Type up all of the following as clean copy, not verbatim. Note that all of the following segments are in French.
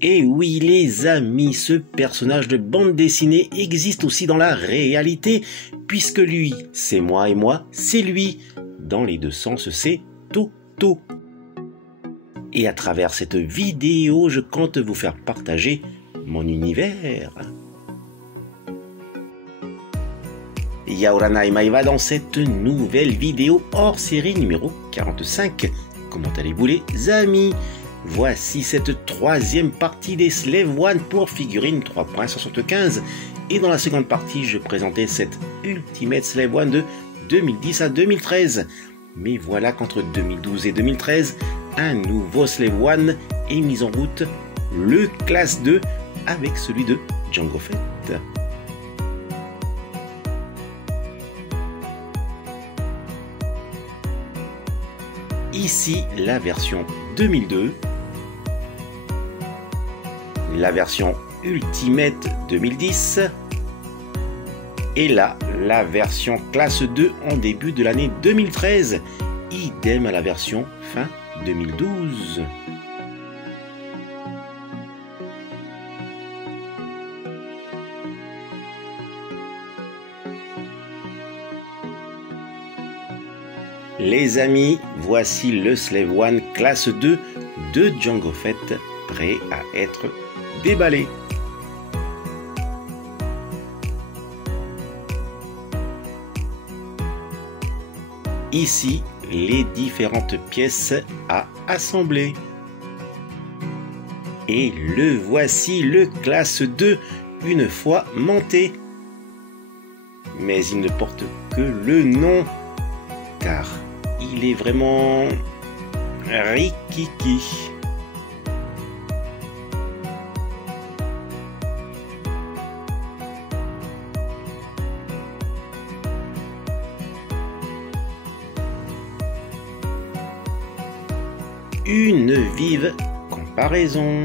Et oui les amis, ce personnage de bande dessinée existe aussi dans la réalité, puisque lui, c'est moi et moi, c'est lui. Dans les deux sens, c'est Toto. Et à travers cette vidéo, je compte vous faire partager mon univers. Yaorana et Maeva dans cette nouvelle vidéo hors série numéro 45. Comment allez-vous les amis? Voici cette troisième partie des Slave One pour figurine 3.75 et dans la seconde partie je présentais cette Ultimate Slave One de 2010 à 2013. Mais voilà qu'entre 2012 et 2013, un nouveau Slave One est mis en route, le Classe 2 avec celui de Jango Fett. Ici la version 2002, la version Ultimate 2010 et là la version classe 2 en début de l'année 2013, idem à la version fin 2012. Les amis, voici le Slave One classe 2 de Jango Fett prêt à être déballé. Ici, les différentes pièces à assembler. Et le voici le classe 2 une fois monté. Mais il ne porte que le nom, car il est vraiment rikiki. Une vive comparaison.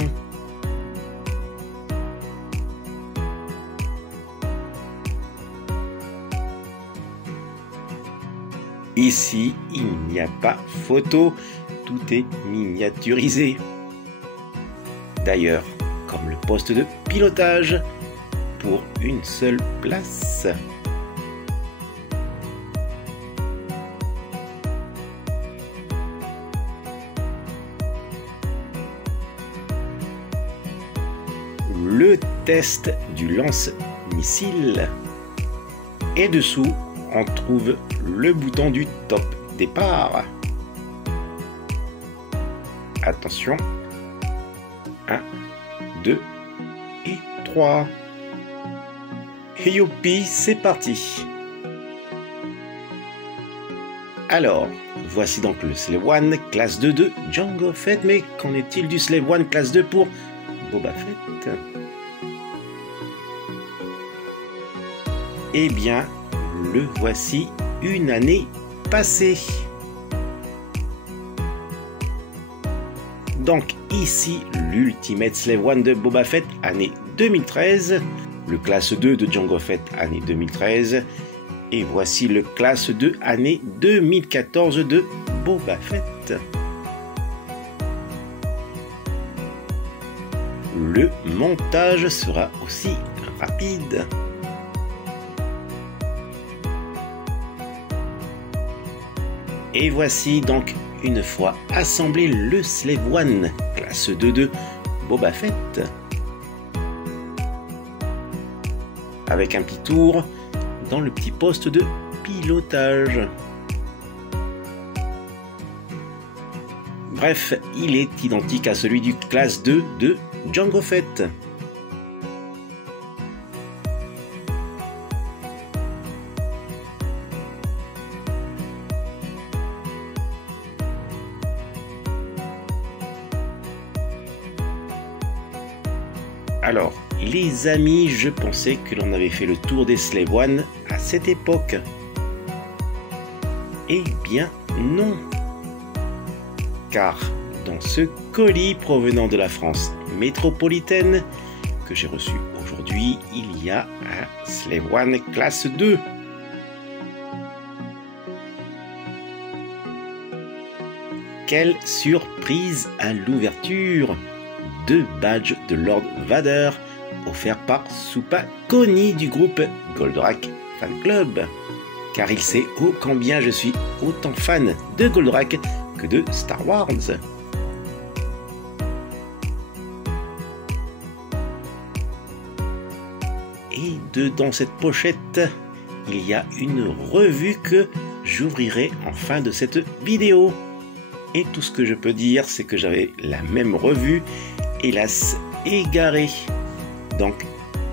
Ici, il n'y a pas photo, tout est miniaturisé. D'ailleurs, comme le poste de pilotage, pour une seule place. Le test du lance-missile. Et dessous, on trouve le bouton du top départ. Attention. 1, 2 et 3. Youpi, c'est parti. Alors, voici donc le Slave One classe 2 de Jango Fett. Mais qu'en est-il du Slave One classe 2 pour Boba Fett? Eh bien, le voici une année passée. Donc ici, l'Ultimate Slave One de Boba Fett, année 2013. Le classe 2 de Jango Fett, année 2013. Et voici le classe 2, année 2014 de Boba Fett. Le montage sera aussi rapide. Et voici donc une fois assemblé le Slave One classe 2 de Boba Fett. Avec un petit tour dans le petit poste de pilotage. Bref, il est identique à celui du classe 2 de Jango Fett. Alors, les amis, je pensais que l'on avait fait le tour des Slave One à cette époque. Eh bien, non. Car dans ce colis provenant de la France métropolitaine que j'ai reçu aujourd'hui, il y a un Slave One classe 2. Quelle surprise à l'ouverture! 2 badges de Lord Vader offerts par Supa Koni du groupe Goldorak Fan Club. Car il sait ô combien je suis autant fan de Goldorak que de Star Wars. Et dedans cette pochette, il y a une revue que j'ouvrirai en fin de cette vidéo. Et tout ce que je peux dire, c'est que j'avais la même revue, hélas égarée. Donc,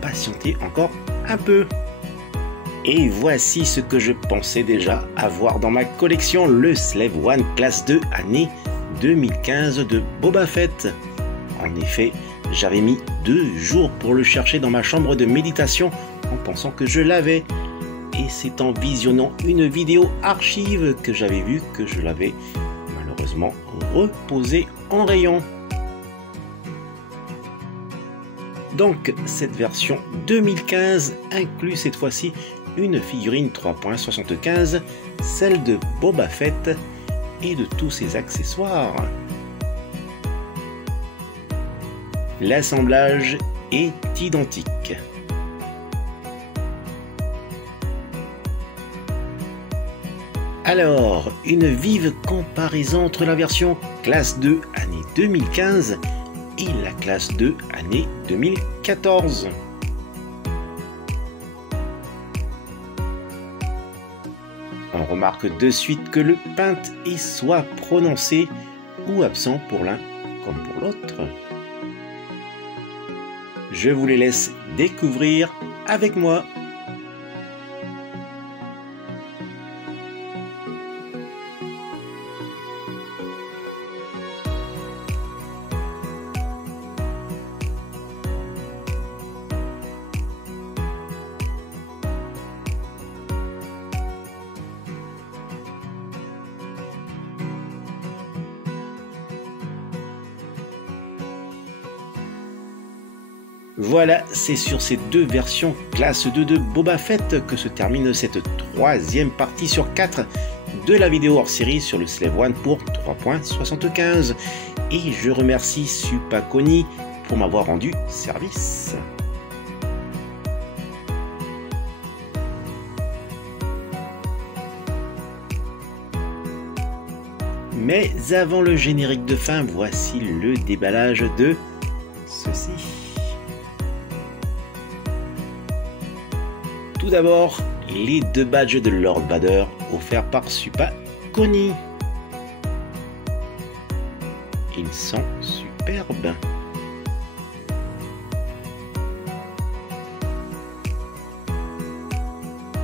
patientez encore un peu. Et voici ce que je pensais déjà avoir dans ma collection, le Slave One classe 2 année 2015 de Boba Fett. En effet, j'avais mis 2 jours pour le chercher dans ma chambre de méditation en pensant que je l'avais. Et c'est en visionnant une vidéo archive que j'avais vu que je l'avais malheureusement reposé en rayon. Donc cette version 2015 inclut cette fois-ci une figurine 3.75, celle de Boba Fett et de tous ses accessoires. L'assemblage est identique. Alors, une vive comparaison entre la version classe 2 année 2015 et la classe 2 année 2014. On remarque de suite que le paint est soit prononcé ou absent pour l'un comme pour l'autre. Je vous les laisse découvrir avec moi. Voilà, c'est sur ces 2 versions classe 2 de Boba Fett que se termine cette 3e partie sur 4 de la vidéo hors série sur le Slave One pour 3.75. Et je remercie Supa Koni pour m'avoir rendu service. Mais avant le générique de fin, voici le déballage de ceci. Tout d'abord, les 2 badges de Lord Vader offerts par Supa Koni. Ils sont superbes.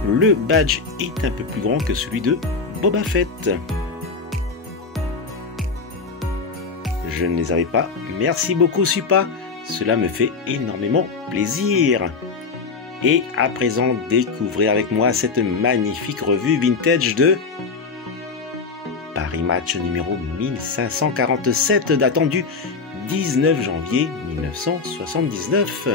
Le badge est un peu plus grand que celui de Boba Fett. Je ne les avais pas. Merci beaucoup Supa. Cela me fait énormément plaisir. Et à présent, découvrez avec moi cette magnifique revue vintage de Paris Match numéro 1547 datant du 19 janvier 1979.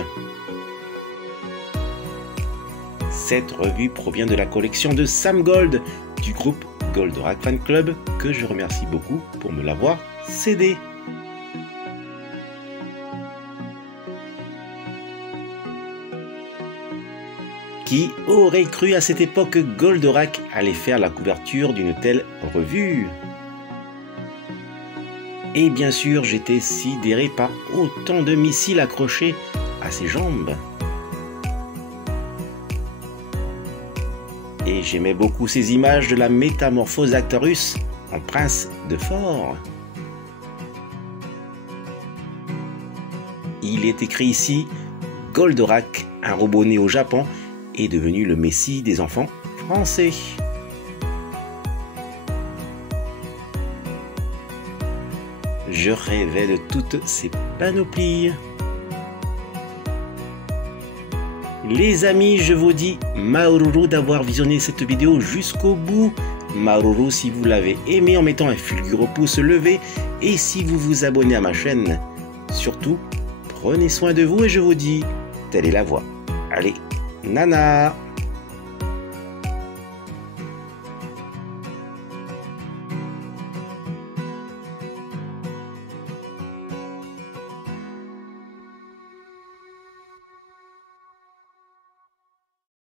Cette revue provient de la collection de Sam Gold du groupe Goldorak Fan Club que je remercie beaucoup pour me l'avoir cédé. Qui aurait cru à cette époque que Goldorak allait faire la couverture d'une telle revue? Et bien sûr, j'étais sidéré par autant de missiles accrochés à ses jambes. Et j'aimais beaucoup ces images de la métamorphose d'Arcturus en prince de Fort. Il est écrit ici « Goldorak, un robot né au Japon, est devenu le messie des enfants français ». Je rêvais de toutes ces panoplies. Les amis, je vous dis Maoruru d'avoir visionné cette vidéo jusqu'au bout. Maoruru si vous l'avez aimé en mettant un fulgureux pouce levé et si vous vous abonnez à ma chaîne. Surtout, prenez soin de vous et je vous dis, telle est la voie. Allez, nana!